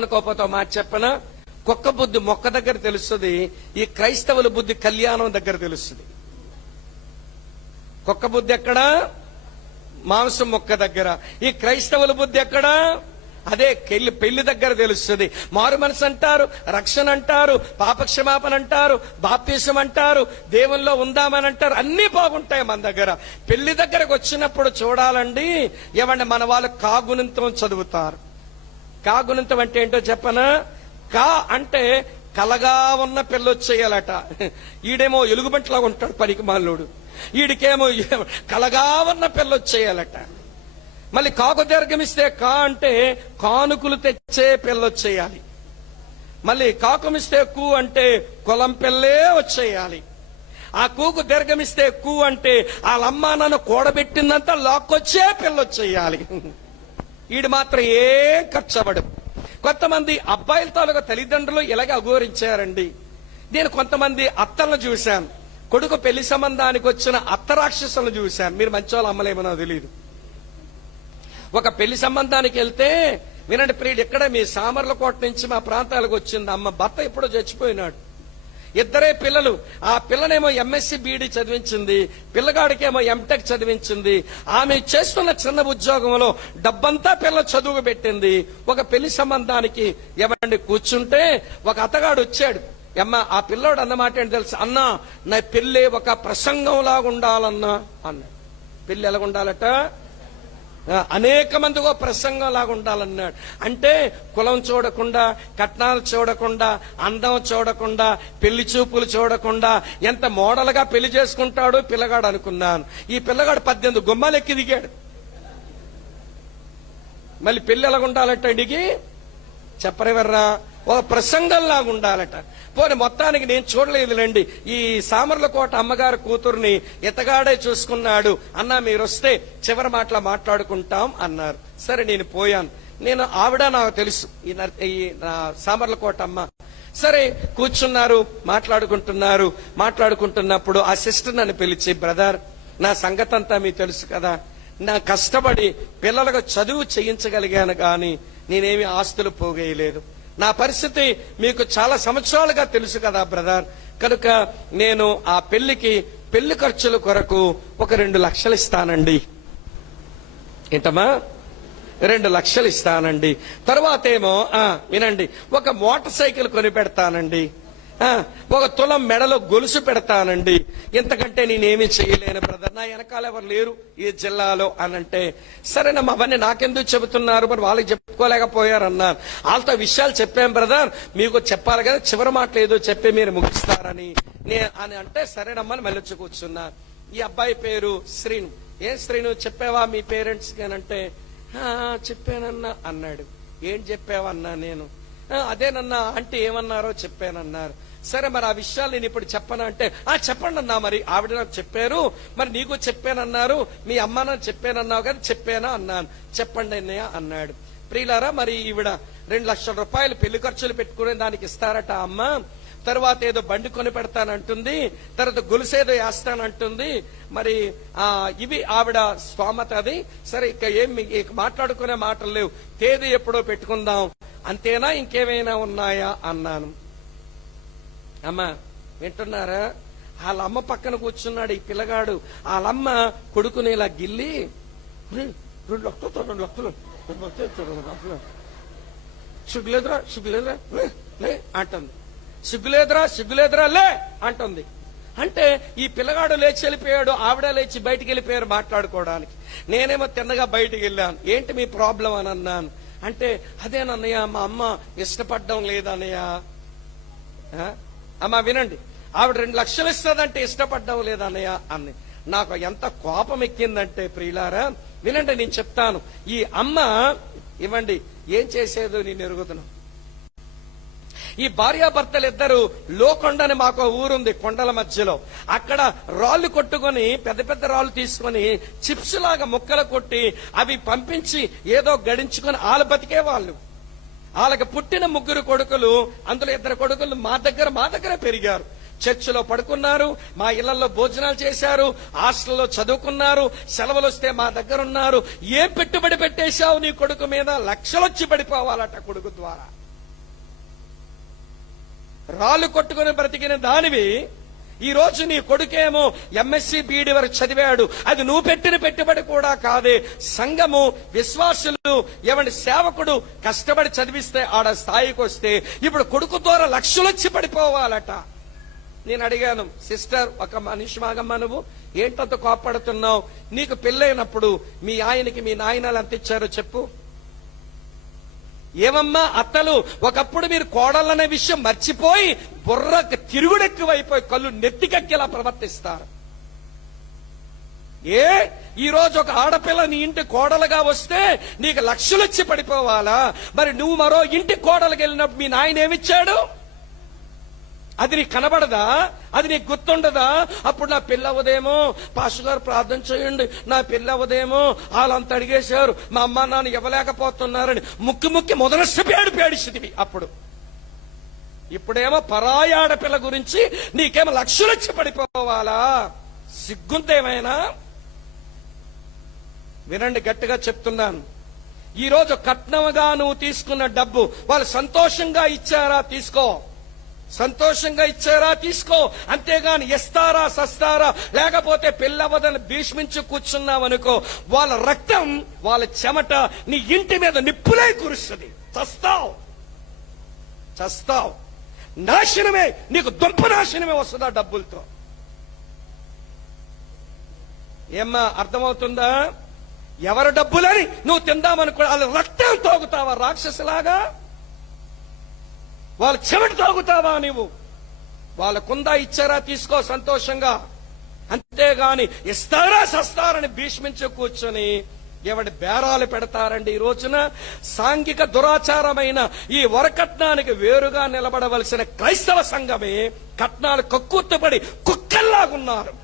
అనుకోపోతావు మాట చెప్పనా? కుక్క బుద్ధి మొక్క దగ్గర తెలుస్తుంది, ఈ క్రైస్తవుల బుద్ధి కళ్యాణం దగ్గర తెలుస్తుంది. కుక్క బుద్ధి ఎక్కడ? మాంసం మొక్క దగ్గర. ఈ క్రైస్తవుల బుద్ధి ఎక్కడ? అదే పెళ్లి దగ్గర తెలుస్తుంది. మారు మనసు అంటారు, రక్షణ అంటారు, పాపక్షమాపణ అంటారు, బాప్తిసం అంటారు, దేవుల్లో ఉందామని అంటారు, అన్ని బాగుంటాయి మన దగ్గర. పెళ్లి దగ్గరకు వచ్చినప్పుడు చూడాలండి, ఏమంటే మన వాళ్ళు కాగుణంతం చదువుతారు. కాగుణంతం అంటే ఏంటో చెప్పనా? కా అంటే కలగా ఉన్న పిల్లొచ్చేయాలట. ఈడేమో ఎలుగుబంటిలాగా ఉంటాడు పనికి మాలోడు, ఈడికేమో కలగా ఉన్న పిల్లొచ్చేయాలట. మళ్ళీ కాకు దీర్ఘమిస్తే కా అంటే కానుకలు తెచ్చే పిల్లొచ్చేయాలి. మళ్ళీ కాకుమిస్తే కు అంటే కులం పిల్లే వచ్చేయాలి. ఆ కూకు దీర్ఘమిస్తే కు అంటే వాళ్ళమ్మ నన్ను కూడబెట్టిందంతా లాక్కొచ్చే పిల్లొచ్చేయాలి. ఈడు మాత్రం ఏం ఖర్చబడు. కొంతమంది అబ్బాయిల తాలూకా తల్లిదండ్రులు ఇలాగే అఘోరించారండి. నేను కొంతమంది అత్తలను చూశాను, కొడుకు పెళ్లి సంబంధానికి వచ్చిన అత్త రాక్షసులను చూశాను. మీరు మంచి వాళ్ళు అమ్మలేమో తెలియదు. ఒక పెళ్లి సంబంధానికి వెళ్తే, వినండి ప్రియుడు, ఇక్కడ మీ సామర్లకోట నుంచి మా ప్రాంతాలకు వచ్చింది అమ్మ. భర్త ఎప్పుడో చచ్చిపోయినాడు, ఇద్దరే పిల్లలు. ఆ పిల్లనేమో ఎంఎస్సి బీఈడి చదివించింది, పిల్లగాడికేమో ఎంటెక్ చదివించింది. ఆమె చేస్తున్న చిన్న ఉద్యోగంలో డబ్బంతా పిల్ల చదువు పెట్టింది. ఒక పెళ్లి సంబంధానికి ఏమండి కూర్చుంటే ఒక అత్తగాడు వచ్చాడు. అమ్మ, ఆ పిల్లోడు అన్నమాట ఏంటి తెలుసు? అన్నా, నా పెళ్లి ఒక ప్రసంగం లాగా ఉండాలన్నా అన్నాడు. పెళ్లి ఎలాగ ఉండాలట? అనేక మందిగా ప్రసంగం లాగా ఉండాలన్నాడు. అంటే కులం చూడకుండా, కట్నాలు చూడకుండా, అందం చూడకుండా, పెళ్లి చూపులు చూడకుండా ఎంత మోడల్ గా పెళ్లి చేసుకుంటాడో పిల్లగాడు అనుకున్నాను. ఈ పిల్లగాడు 18 గుమ్మాలు ఎక్కి దిగాడు. మళ్ళీ పెళ్లి ఎలాగ ఉండాలట? అడిగి చెప్పరెవర్రా? ఒక ప్రసంగంలాగా ఉండాలట. పోనీ మొత్తానికి నేను చూడలేదులేండి, ఈ సామర్లకోట అమ్మగారు కూతుర్ని ఇతగాడే చూసుకున్నాడు. అన్నా మీరు వస్తే చివరి మాటలా మాట్లాడుకుంటాం అన్నారు. సరే నేను పోయాను. నేను ఆవిడ నాకు తెలుసు, ఈ సామర్లకోట అమ్మ. సరే కూర్చున్నారు, మాట్లాడుకుంటున్నప్పుడు ఆ సిస్టర్ నన్ను పిలిచి, బ్రదర్, నా సంగతి అంతా మీకు తెలుసు కదా, నా కష్టపడి పిల్లలకు చదువు చేయించగలిగాను కానీ నేనేమి ఆస్తులు పోగేయలేదు. నా పరిస్థితి మీకు చాలా సంవత్సరాలుగా తెలుసు కదా బ్రదర్. కనుక నేను ఆ పెళ్లి ఖర్చుల కొరకు ఒక 2 లక్షలు ఇస్తానండి. ఏంటమ్మా? 2 లక్షలు ఇస్తానండి. తర్వాత ఏమో వినండి, ఒక మోటార్ సైకిల్ కొని పెడతానండి, ఒక తులం మెడలో గొలుసు పెడతానండి. ఇంతకంటే నేనేమీ చేయలేను బ్రదర్, నా వెనకాల ఎవరు లేరు ఈ జిల్లాలో అని అంటే, సరేనమ్మా అవన్నీ నాకెందుకు చెబుతున్నారు, మరి వాళ్ళకి చెప్పుకోలేకపోయారు అన్నారు. వాళ్ళతో విషయాలు చెప్పాం బ్రదర్, మీకు చెప్పాలి కదా, చివరి మాటలు ఏదో చెప్పి మీరు ముగిస్తారని అని అంటే, సరేనమ్మా మళ్ళీ వచ్చి కూర్చున్నా. ఈ అబ్బాయి పేరు శ్రీను. ఏం శ్రీను, చెప్పావా మీ పేరెంట్స్ అంటే, చెప్పానన్నా అన్నాడు. ఏం చెప్పావన్నా? నేను అదేనన్నా, అంటే ఏమన్నారో చెప్పానన్నారు. సరే మరి ఆ విషయాలు నేను ఇప్పుడు చెప్పనా అంటే, చెప్పండి అన్నా, మరి ఆవిడ నాకు చెప్పారు, మరి నీకు చెప్పానన్నారు, మీ అమ్మ నాకు చెప్పానన్నావు కదా, చెప్పానా అన్నాను. చెప్పండి అన్నయ్య అన్నాడు. ప్రియులారా, మరి ఈవిడ 2 లక్షల రూపాయలు పెళ్లి ఖర్చులు పెట్టుకునే దానికి ఇస్తారట అమ్మ. తర్వాత ఏదో బండి కొని పెడతానంటుంది, తర్వాత గొలుసేదో వేస్తానంటుంది. మరి ఇవి ఆవిడ స్వామత అది. సరే ఇక ఏమి మాట్లాడుకునే మాటలు లేవు, తేదీ ఎప్పుడో పెట్టుకుందాం అంతేనా, ఇంకేమైనా ఉన్నాయా అన్నాను. అమ్మా వింటున్నారా? వాళ్ళమ్మ పక్కన కూర్చున్నాడు ఈ పిల్లగాడు. వాళ్ళమ్మ కొడుకుని ఇలా గిల్లి, 2 లక్షలు సిగ్గులేదురా లే అంటుంది. సిగ్గులేదురా లే అంటుంది. అంటే ఈ పిల్లగాడు లేచి వెళ్ళిపోయాడు, ఆవిడ లేచి బయటికి వెళ్ళిపోయారు మాట్లాడుకోవడానికి. నేనేమో తిన్నగా బయటికి వెళ్ళాను. ఏంటి మీ ప్రాబ్లం అని అన్నాను. అంటే అదేనన్నయ్య, మా అమ్మ ఇష్టపడడం లేదన్నయ్య. అమ్మా వినండి, ఆవిడ 2 లక్షలు ఇస్తుందంటే ఇష్టపడడం లేదన్నయ్య అంది. నాకు ఎంత కోపం ఎక్కిందంటే ప్రియులారా, వినండి నేను చెప్తాను. ఈ అమ్మ ఇవ్వండి ఏం చేసేదో నేను ఎరుగుతున్నాను. ఈ భార్యాభర్తలు ఇద్దరు లోకొండని మాకు ఊరుంది కొండల మధ్యలో, అక్కడ రాళ్లు కొట్టుకొని పెద్ద పెద్ద రాళ్లు తీసుకొని చిప్స్ లాగా ముక్కలు కొట్టి అవి పంపించి ఏదో గడించుకొని వాళ్ళు బతికే వాళ్ళు. వాళ్ళకి పుట్టిన 3 కొడుకులు, అందులో 2 కొడుకులు మా దగ్గర పెరిగారు. చర్చిలో పడుకున్నారు, మా ఇళ్లలో భోజనాలు చేశారు, హాస్టల్లో చదువుకున్నారు, సెలవులు వస్తే మా దగ్గర ఉన్నారు. ఏం పెట్టుబడి పెట్టేశావు నీ కొడుకు మీద? లక్షలొచ్చి పడిపోవాలట కొడుకు ద్వారా. రాళ్ళు కొట్టుకుని బ్రతికిన దానివి ఈ రోజు నీ కొడుకేమో ఎంఎస్సి బీఈడి వరకు చదివాడు. అది నువ్వు పెట్టిన పెట్టుబడి కూడా కాదే. సంఘము, విశ్వాసులు, ఏమంటే సేవకుడు కష్టపడి చదివిస్తే ఆడ స్థాయికి వస్తే ఇప్పుడు కొడుకు ద్వారా లక్షలు వచ్చి పడిపోవాలట. నేను అడిగాను, సిస్టర్ ఒక మనిషి మాగమ్మ, నువ్వు ఏంటంత కోపడుతున్నావు? నీకు పెళ్ళైనప్పుడు మీ ఆయనకి మీ నాయనలు ఎంత ఇచ్చారో చెప్పు. ఏమమ్మా అత్తలు, ఒకప్పుడు మీరు కోడళ్ళనే విషయం మర్చిపోయి బుర్ర తిరుగుడెక్కువైపోయి కళ్ళు నెత్తికెక్కేలా ప్రవర్తిస్తారు. ఈ రోజు ఒక ఆడపిల్ల నీ ఇంటి కోడలుగా వస్తే నీకు లక్షలు వచ్చి పడిపోవాలా? మరి నువ్వు మరో ఇంటి కోడలుగా వెళ్ళినప్పుడు మీ నాయన ఏమిచ్చాడు? అది నీకు కనబడదా? అది నీకు గుర్తుండదా? అప్పుడు నా పెళ్ళి అవ్వదేమో, పాస్టర్ గారు ప్రార్థన చేయండి, నా పెళ్ళి అవ్వదేమో, వాళ్ళంతా అడిగేశారు, మా అమ్మ నాన్న ఇవ్వలేకపోతున్నారని ముక్కి మొదలస్టు పేడిసిదివి అప్పుడు. ఇప్పుడేమో పరాయి ఆడపిల్ల గురించి నీకేమో లక్షలు వచ్చి పడిపోవాలా? సిగ్గుంతేమైనా? వినండి, గట్టిగా చెప్తున్నాను. ఈ రోజు కట్నంగా నువ్వు తీసుకున్న డబ్బు వాళ్ళు సంతోషంగా ఇచ్చారా? తీసుకో. సంతోషంగా ఇచ్చారా? తీసుకో. అంతేగాని ఇస్తారా సస్తారా లేకపోతే పెళ్ళవదని భీష్మించి కూర్చున్నావనుకో, వాళ్ళ రక్తం, వాళ్ళ చెమట నీ ఇంటి మీద నిప్పులై కురుస్తుంది. చస్తావు. నాశనమే, నీకు దుంప నాశనమే వస్తుందా డబ్బులతో. ఏమ్మా అర్థమవుతుందా? ఎవరి డబ్బులని నువ్వు తిందామనుకో, వాళ్ళ రక్తం తాగుతావా రాక్షసులాగా? వాళ్ళ చెమట తాగుతావా నీవు? వాళ్ళకుందా ఇచ్చారా? తీసుకో సంతోషంగా. అంతేగాని ఇస్తారా సస్తారని భీష్మించి కూర్చొని ఎవడి బేరాలు పెడతారండి. ఈ రోజున సాంఘిక దురాచారమైన ఈ వరకట్నానికి వేరుగా నిలబడవలసిన క్రైస్తవ సంఘమే కట్నాలు కక్కుర్తుపడి కుక్కల్లాగున్నారు.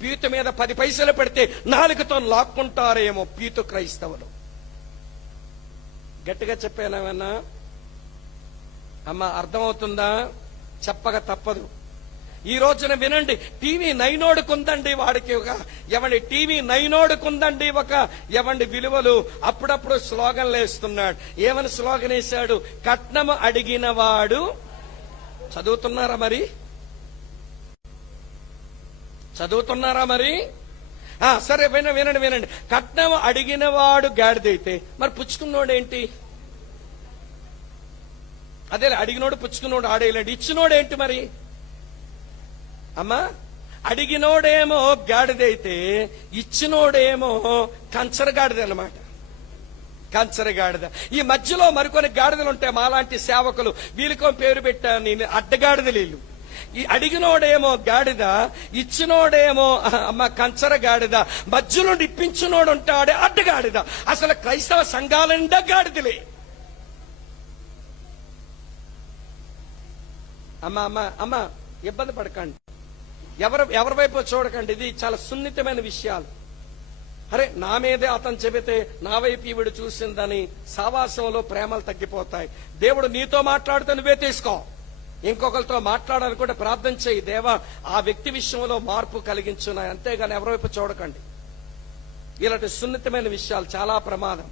పీతు మీద 10 పైసలు పెడితే 4తో లాక్కుంటారేమో పీతు క్రైస్తవులు. గట్టిగా చెప్పానేమన్నా అమ్మ? అర్థమవుతుందా? చెప్పక తప్పదు. ఈ రోజున వినండి, టీవీ నైనోడుకుందండి వాడికి ఒక ఎవండి, టీవీ నైనోడుకుందండి ఒక ఎవండి విలువలు. అప్పుడప్పుడు స్లోగన్లు వేస్తున్నాడు. ఏమని స్లోగన్ వేశాడు? కట్నము అడిగిన వాడు. చదువుతున్నారా మరి? సరే వినండి. కట్నము అడిగిన వాడు గాడిదైతే మరి పుచ్చుకున్నోడేంటి? అదే అడిగినోడు పుచ్చుకున్నోడు ఆడేలాంటి. ఇచ్చినోడేంటి మరి? అమ్మా, అడిగినోడేమో గాడిదైతే ఇచ్చినోడేమో కంచరగాడిద అన్నమాట. కంచరగాడిద. ఈ మధ్యలో మరికొన్ని గాడిదలు ఉంటాయి. మాలాంటి సేవకులు వీళ్ళకో పేరు పెట్టాను నేను, అడ్డగాడిదలు. ఈ అడిగినోడేమో గాడిద, ఇచ్చినోడేమో అమ్మ కంచర గాడిద, మధ్యలో ఇప్పించినోడు ఉంటాడే అడ్డగాడిద. అసలు క్రైస్తవ సంఘాలండా గాడిదలే. అమ్మ ఇబ్బంది పడకండి, ఎవరి వైపు చూడకండి. ఇది చాలా సున్నితమైన విషయాలు. అరే నా మీదే అతను చెబితే నా వైపు ఈవిడ చూసిందని సావాసంలో ప్రేమలు తగ్గిపోతాయి. దేవుడు నీతో మాట్లాడితే నువ్వే తీసుకో. ఇంకొకరితో మాట్లాడాలనుకుంటే ప్రార్థన చేయి, దేవా ఆ వ్యక్తి విషయంలో మార్పు కలిగించున్నాయి. అంతేగాని ఎవరి వైపు చూడకండి. ఇలాంటి సున్నితమైన విషయాలు చాలా ప్రమాదం.